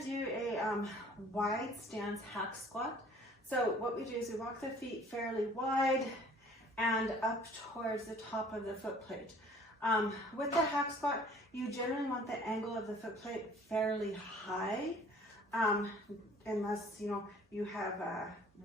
to do a wide stance hack squat. So what we do is we walk the feet fairly wide and up towards the top of the foot plate. With the hack squat, you generally want the angle of the foot plate fairly high, unless you have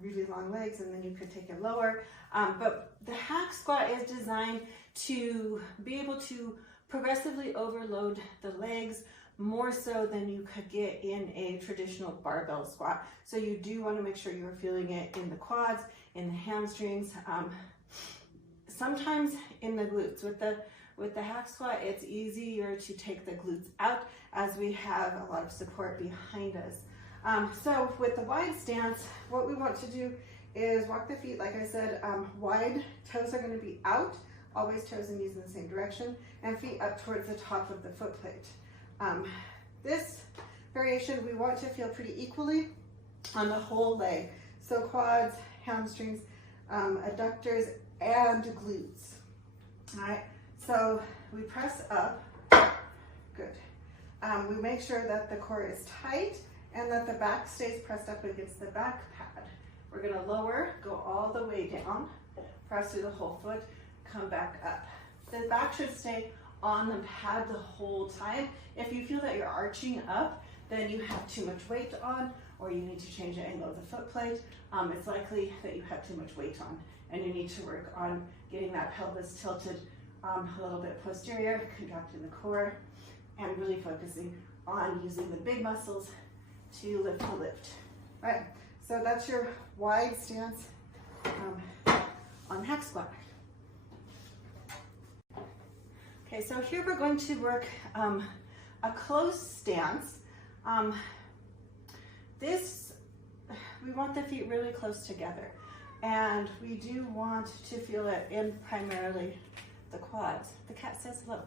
really long legs, and then you could take it lower. But the hack squat is designed to be able to progressively overload the legs more so than you could get in a traditional barbell squat. So you do want to make sure you're feeling it in the quads, in the hamstrings, sometimes in the glutes. With the hack squat, it's easier to take the glutes out as we have a lot of support behind us. So with the wide stance, what we want to do is walk the feet, like I said, wide. Toes are going to be out, always toes and knees in the same direction, and feet up towards the top of the foot plate. This variation we want to feel pretty equally on the whole leg. So quads, hamstrings, adductors, and glutes. All right, so we press up, good. We make sure that the core is tight and that the back stays pressed up against the back pad. We're gonna lower, go all the way down, press through the whole foot, come back up. The back should stay on the pad the whole time. If you feel that you're arching up, then you have too much weight on, or you need to change the angle of the foot plate. It's likely that you have too much weight on, and you need to work on getting that pelvis tilted a little bit posterior, contracting the core, and really focusing on using the big muscles to lift the lift. All right, so that's your wide stance on hack squat. Okay, so here we're going to work a closed stance. We want the feet really close together, and we do want to feel it in primarily the quads. The cat says hello.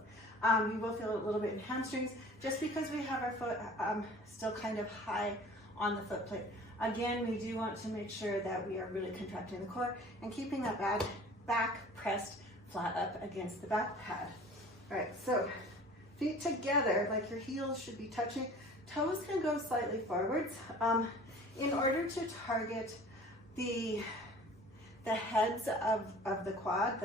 We will feel it a little bit in hamstrings, just because we have our foot still kind of high on the foot plate. Again, we do want to make sure that we are really contracting the core and keeping that back pressed flat up against the back pad. All right, so feet together, like your heels should be touching. Toes can go slightly forwards in order to target the heads of the quad,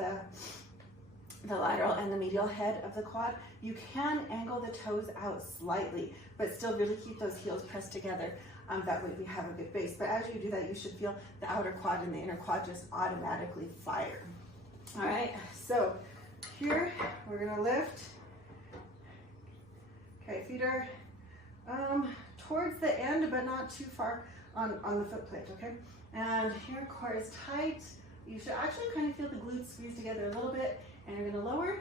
the lateral and the medial head of the quad. You can angle the toes out slightly, but still really keep those heels pressed together. That way we have a good base. But as you do that, you should feel the outer quad and the inner quad just automatically fire. All right, so here we're gonna lift. Okay, feet are towards the end, but not too far on the foot plate, okay? And here, core is tight. You should actually kind of feel the glutes squeeze together a little bit, and you're gonna lower,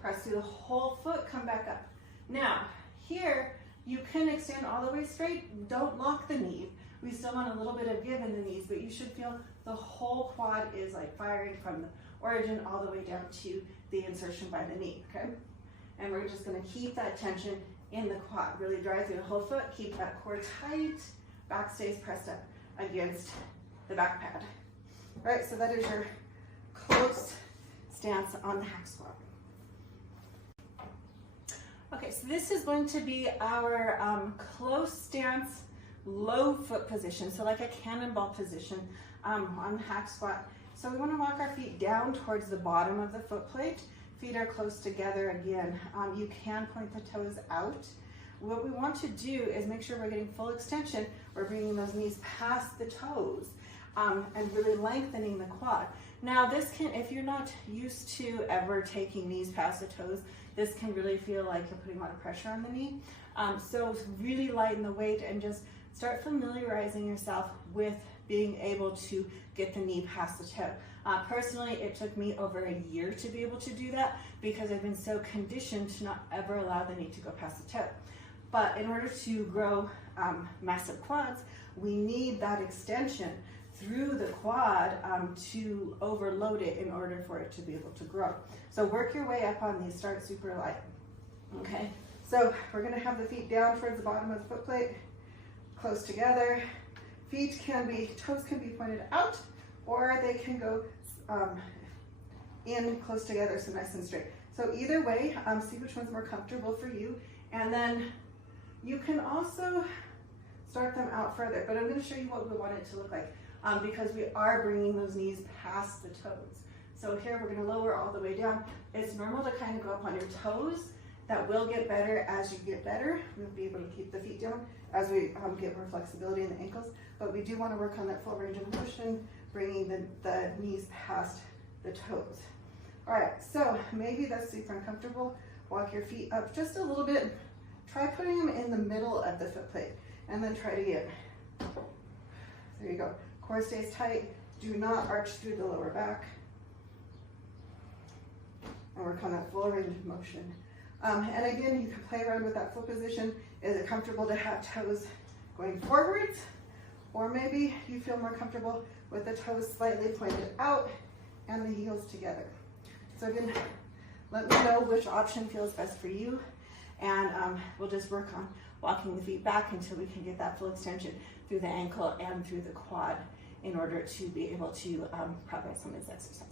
press through the whole foot, come back up. Now, here, you can extend all the way straight. Don't lock the knee. We still want a little bit of give in the knees, but you should feel the whole quad is like firing from the origin all the way down to the insertion by the knee, okay? And we're just gonna keep that tension in the quad. Really drive through the whole foot, keep that core tight, back stays pressed up against the back pad. All right, so that is your close stance on the hack squat. Okay, so this is going to be our close stance, low foot position, so like a cannonball position on the hack squat. So we want to walk our feet down towards the bottom of the foot plate. Feet are close together again. You can point the toes out. What we want to do is make sure we're getting full extension. We're bringing those knees past the toes and really lengthening the quad. Now this can, if you're not used to ever taking knees past the toes, this can really feel like you're putting a lot of pressure on the knee. So really lighten the weight and just start familiarizing yourself with being able to get the knee past the toe. Personally, it took me over a year to be able to do that because I've been so conditioned to not ever allow the knee to go past the toe. But in order to grow massive quads, we need that extension through the quad to overload it in order for it to be able to grow. So work your way up on these, start super light, okay? So we're gonna have the feet down towards the bottom of the foot plate, close together. Toes can be pointed out, or they can go in close together, so nice and straight. So either way, see which one's more comfortable for you, and then You can also start them out further, but I'm going to show you what we want it to look like because we are bringing those knees past the toes. So here we're going to lower all the way down. It's normal to kind of go up on your toes. That will get better as you get better. We'll be able to keep the feet down as we get more flexibility in the ankles, but we do want to work on that full range of motion, bringing the knees past the toes. All right, so maybe that's super uncomfortable. Walk your feet up just a little bit. Try putting them in the middle of the foot plate and then try to get, there you go. Core stays tight. Do not arch through the lower back. And work on that full range of motion. And again, you can play around with that foot position. Is it comfortable to have toes going forwards? Or maybe you feel more comfortable with the toes slightly pointed out and the heels together. So again, let me know which option feels best for you. And we'll just work on walking the feet back until we can get that full extension through the ankle and through the quad in order to be able to progress on this exercise.